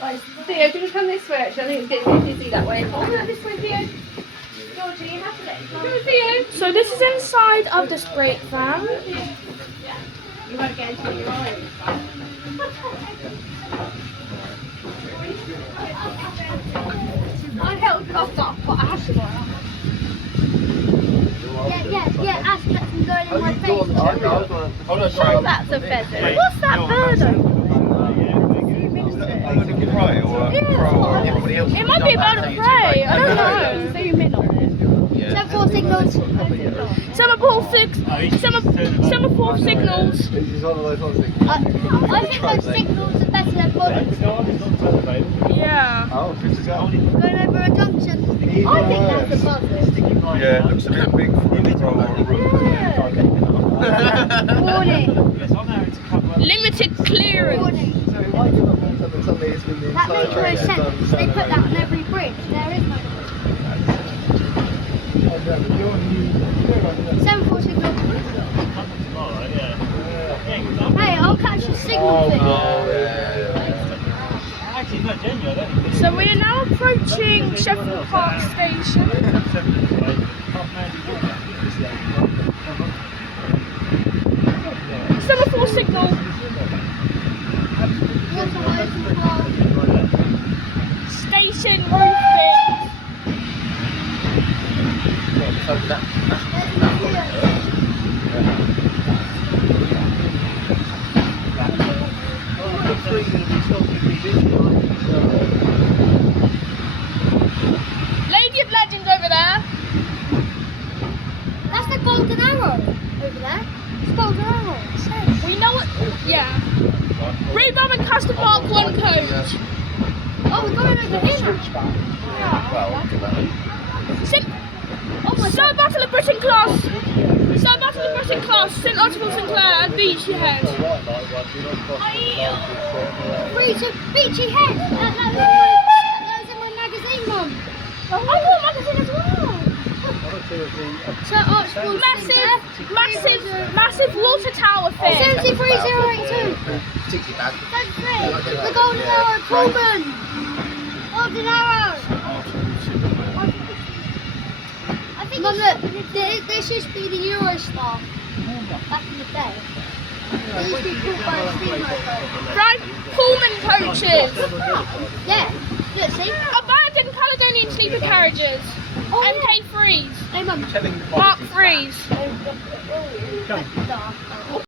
Right, Theo, do you come this way? Actually, I think it's getting a bit busy that way. Oh, no, this way, Theo. Georgie, you have to let it go. Come, Theo. So this is inside of this brake van. You won't get into your eyes. I held off up, but I have to go out. Yeah, Ash, let them go in my face. Oh, that's a pheasant. What's that bird over Yeah. It might be a bird of prey. I don't know. Zoom in on it. Semaphore signals. Semaphore signals. I think those signals are better than bullets. Yeah. Going over a junction. I think that's a buzzer. Yeah, it looks a bit big for a control or a room. Warning. Limited clearance. Warning. That makes no sense. They put that on every bridge. There is no Semaphore signal. Hey, I'll catch a signal thing. So we are now approaching Sheffield Park Station. Semaphore signal. Station roofing. Lady of Legends over there. That's the golden arrow over there. It's golden arrow. It says. We know it. Yeah. Rhubarb and Custard Park 1 coach. Oh, we're going over here now. Sir Battle of Britain class. Sir Battle of Britain class. St Archibald Sinclair and Beachy Head. Beachy Head. That was in my magazine, Mum. I got a magazine as well. Sir Archibald Massive water tower thing. 73082. The golden arrow, Coleman. Golden arrow. I think Mum, look, this used to be the Eurostar back in the day. It used to be called by a steamboat. Right, Pullman coaches. Yeah, look, see? Abandoned Caledonian sleeper carriages. MK3s. Hey, Mum. Mark 3s.